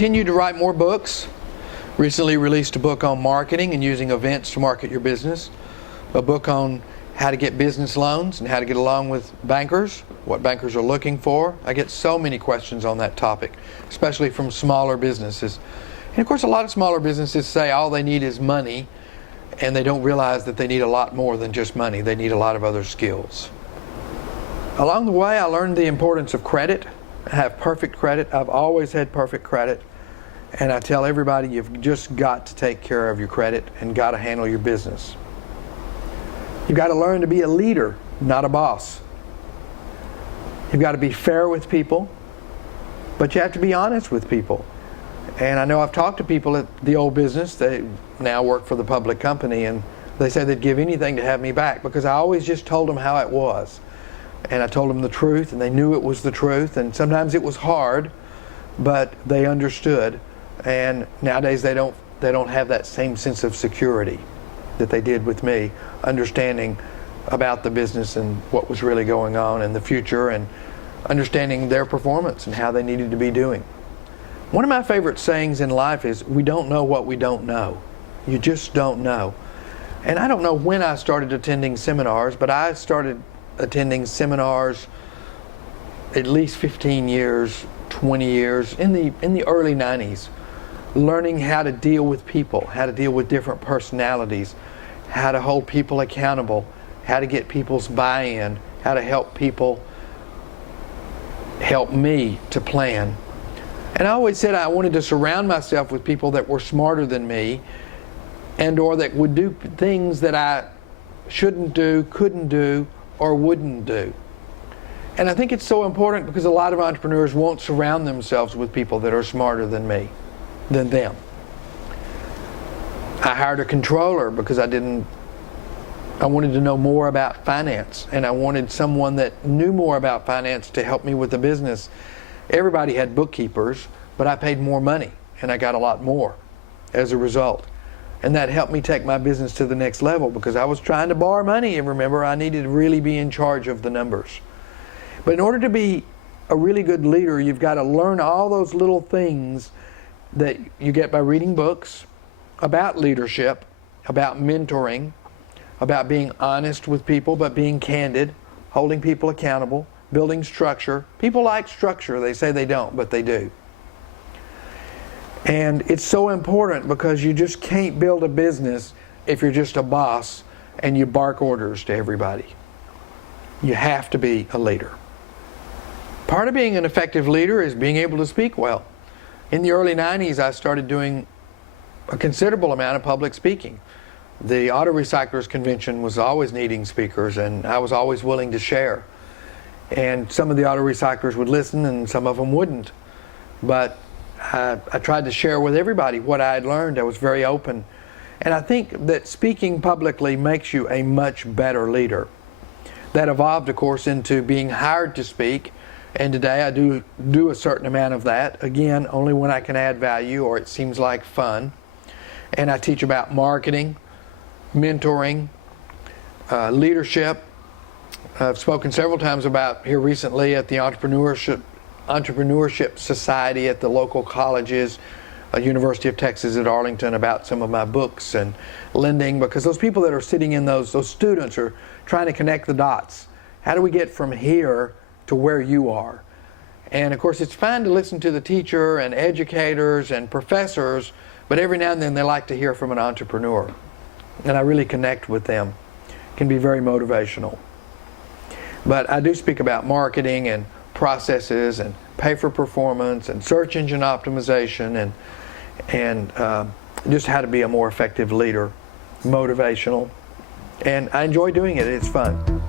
continue to write more books. Recently released a book on marketing and using events to market your business. A book on how to get business loans and how to get along with bankers, what bankers are looking for. I get so many questions on that topic, especially from smaller businesses. And of course, a lot of smaller businesses say all they need is money, and they don't realize that they need a lot more than just money. They need a lot of other skills. Along the way, I learned the importance of credit. I have perfect credit. I've always had perfect credit. And I tell everybody, you've just got to take care of your credit and got to handle your business. You've got to learn to be a leader, not a boss. You've got to be fair with people, but you have to be honest with people. And I know I've talked to people at the old business. They now work for the public company, and they said they'd give anything to have me back because I always just told them how it was. And I told them the truth, and they knew it was the truth. And sometimes it was hard, but they understood. And nowadays they don't have that same sense of security that they did with me, understanding about the business and what was really going on in the future, and understanding their performance and how they needed to be doing. One of my favorite sayings in life is, we don't know what we don't know. You just don't know. And I don't know when I started attending seminars, but I started attending seminars at least 15 years, 20 years, in the early 90s, learning how to deal with people, how to deal with different personalities, how to hold people accountable, how to get people's buy-in, how to help people help me to plan. And I always said I wanted to surround myself with people that were smarter than me, and or that would do things that I shouldn't do, couldn't do, or wouldn't do. And I think it's so important because a lot of entrepreneurs won't surround themselves with people that are smarter than them. I hired a controller because I wanted to know more about finance, and I wanted someone that knew more about finance to help me with the business. Everybody had bookkeepers, but I paid more money, and I got a lot more as a result. And that helped me take my business to the next level because I was trying to borrow money, and remember, I needed to really be in charge of the numbers. But in order to be a really good leader, you've got to learn all those little things that you get by reading books about leadership, about mentoring, about being honest with people, but being candid, holding people accountable, building structure. People like structure. They say they don't, but they do. And it's so important because you just can't build a business if you're just a boss and you bark orders to everybody. You have to be a leader. Part of being an effective leader is being able to speak well. In the early 90s, I started doing a considerable amount of public speaking. The Auto Recyclers Convention was always needing speakers, and I was always willing to share. And some of the auto recyclers would listen, and some of them wouldn't. But I tried to share with everybody what I had learned. I was very open. And I think that speaking publicly makes you a much better leader. That evolved, of course, into being hired to speak. And today I do a certain amount of that. Again, only when I can add value or it seems like fun. And I teach about marketing, mentoring, leadership. I've spoken several times about here recently at the Entrepreneurship Society at the local colleges, University of Texas at Arlington, about some of my books and lending, because those people that are sitting in those students are trying to connect the dots. How do we get from here to where you are? And of course, it's fine to listen to the teacher and educators and professors, but every now and then they like to hear from an entrepreneur. And I really connect with them. It can be very motivational. But I do speak about marketing and processes and pay for performance and search engine optimization and just how to be a more effective leader, motivational. And I enjoy doing it. It's fun.